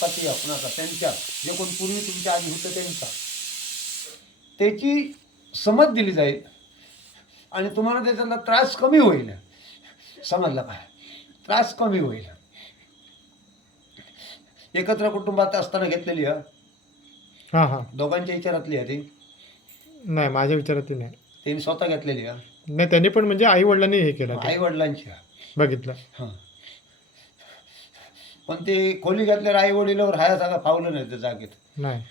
पती आपणाचा त्यांच्या जे कोण पूर्वी तुमच्या आधी होतं त्यांचा त्याची समज दिली जाईल आणि तुम्हाला त्याच्यातला त्रास कमी होईल. समजला काय? त्रास कमी होईल. एकत्र कुटुंबात असताना घेतलेली हां हां दोघांच्या विचारातली आहे ती. नाही माझ्या विचारात नाही. त्यांनी स्वतः घेतलेली नाही त्यांनी पण म्हणजे आई वडिलांनी हे केलं आई वडिलांची बघितलं. हां. पण ते खोली घातल्यावर आई वडिलावर राहायला सगळं फावलं नाही त्या जागेत. नाही.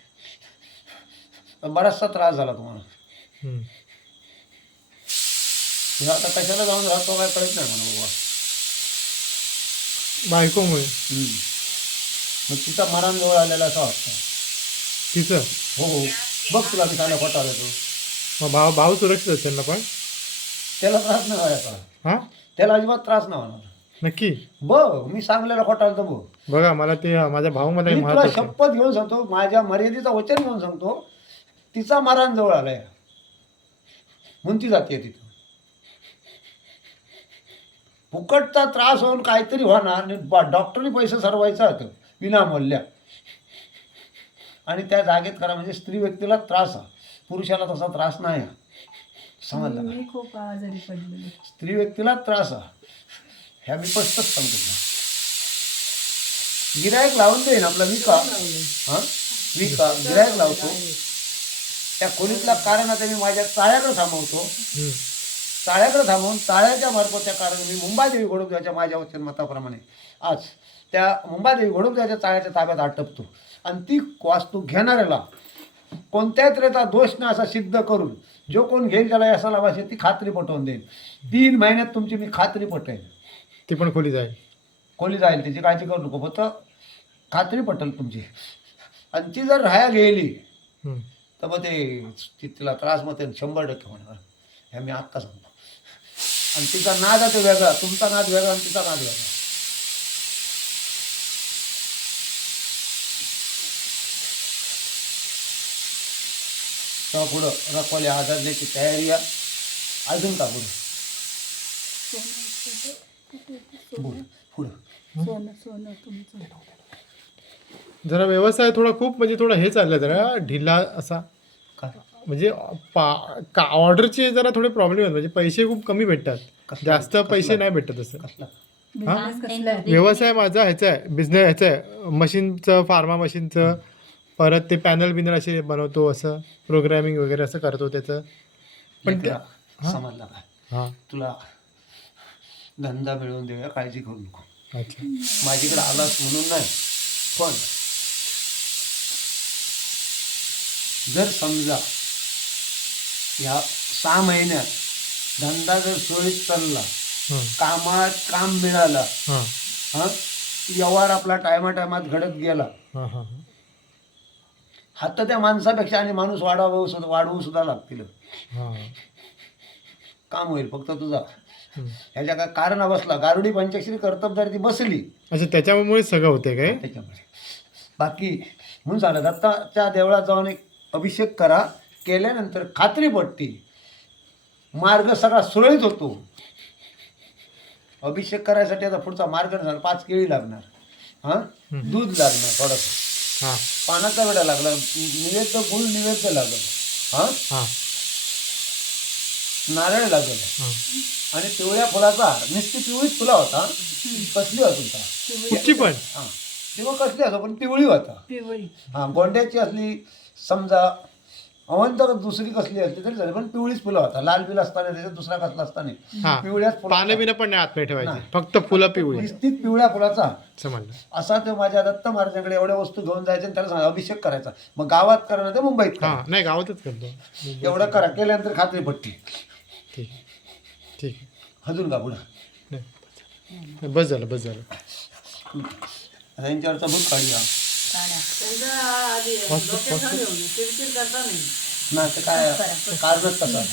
बराचसा त्रास झाला तुम्हाला. हम्म. हे आता कशाला जाऊन राहतो काय कळत नाही म्हणा बाबा. बायकोमुळे मग तिचा मरांजवळ आलेला असा वाटतं. तिचं हो बघ तुला मी काय खोटा आलो तो. मग भाऊ सुरक्षित असेल ना पण त्याला त्रास नाही व्हायचा. हां त्याला अजिबात त्रास नाही होणार. नक्की बघ मी सांगलेला खोटा आलो बघ. बघा मला ते माझा भाऊ मला मी तुला शपथ घेऊन सांगतो, माझ्या मर्यादेचं वचन घेऊन सांगतो, तिचा मरांजवळ आलाय म्हणून ती जाते तिथं. फुकटचा त्रास होऊन काहीतरी होणार आणि डॉक्टरनी पैसे सरवायचं होतं विनामूल्य आणि त्या जागेत करा म्हणजे स्त्री व्यक्तीला त्रास आहे, पुरुषाला तसा त्रास नाही. समजलं मी खूप आजारी पडलेले. स्त्री व्यक्तीला त्रास आहे ह्या मी स्पष्टच सांगतो. गिरायक लावून देईन आपला विका विका गिरायक लावतो त्या खोलीतला कारण आता मी माझ्या चाळ्याकडे थांबवतो. चाळ्याकडे थांबवून चाळ्याच्या मार्फत त्या कारण मी मुंबादेवी घोडपद्याच्या माझ्या वचन मताप्रमाणे आज त्या मुंबादेवी घोडपद्याच्या चाळ्याच्या ताब्यात आटपतो आणि ती वास्तू घेणाऱ्याला कोणत्याही तऱ्हेचा दोष नाही असा सिद्ध करून जो कोण घेईल त्याला असा लाभाशी ती खात्री पटवून देईल. 3 महिन्यात तुमची मी खात्री पटेल. ती पण खोली जाईल. खोली जाईल त्याची काळजी करू नको, फक्त खात्री पटेल तुमची. आणि ती जर राहायला गेली तर मग ते तिला त्रास मग ते 100% होणार हे मी आत्ता सांगतो. आणि तिचा नाद आहे तो वेगळा, तुमचा नाद वेगळा आणि तिचा नाद वेगळा. तेव्हा पुढं रखवाले आजारण्याची तयारी आहे. अजून का पुढं पुढं सोनं तुमचं. जरा व्यवसाय थोडा खूप म्हणजे थोडा हे चाललं जरा ढिला असा काय म्हणजे ऑर्डरचे जरा थोडे प्रॉब्लेम आहेत म्हणजे पैसे खूप कमी भेटतात. जास्त पैसे नाही भेटत असं. कसला बिझनेस कसला आहे? व्यवसाय माझा ह्याचा आहे बिझनेस ह्याचा आहे मशीनचं फार्मा मशीनचं परत ते पॅनल बिनल असे बनवतो असं प्रोग्रॅमिंग वगैरे असं करतो त्याचं पण ते समजला काय? हां तुला धंदा मिळवून देऊया, काळजी करू नको. अच्छा माझ्याकडे आलास म्हणून नाही, पण जर समजा ह्या 6 महिन्यात धंदा जर सुरळीत चालला, कामात काम मिळाला, व्यवहार आपला टायमात घडत गेला, हात त्या माणसापेक्षा आणि माणूस वाढवू सुद्धा लागतील. काम होईल फक्त तुझा ह्याच्या काय कारण बसला गारुडी पंचाक्षरी कर्तबदारी ती बसली. अच्छा त्याच्यामुळे सगळं होते काय? त्याच्यामुळे बाकी म्हणून झालं दत्ताच्या देवळात जाऊन एक अभिषेक करा, केल्यानंतर खात्री पडते मार्ग सगळा सुरळीत होतो. अभिषेक करायसाठी आता पुढचा मार्ग झाला 5 केळी लागणार, दूध लागणार, थोडंसं पानाचा वेळा लागला, निवेद्य गुळ निवेद्य लागल, नारळ लागल आणि पिवळ्या फुलाचा हार. नुसती पिवळीच फुला होता. कसली होता कुठची पण तेव्हा कसली होता पण पिवळी होता. पिवळी गोंड्याची असली समजा अवंत दुसरी कसली असली तरी झाली पण पिवळीच फुलं होता. लाल बिल असताना त्याच्यात दुसरा कसला असताना पिवळ्याच पानं बिनं पण नाही आत नाही ठेवायचे, फक्त फुलं पिवळी निश्चित पिवळ्या फुलाचा समजलं. असा ते माझ्या दत्त महाराजांकडे एवढ्या वस्तू घेऊन जायचे आणि त्याला सांगा अभिषेक करायचा. मग गावात करा ते मुंबईत करा. नाही गावातच करतो. एवढं करा, केल्यानंतर खात्री पडते. ठीक ठीक अजून का पुढं नाही बस झालं बस झालं. त्यांच्यावरचा भूत काढूया ना. ते काय कारणच तसं आहे.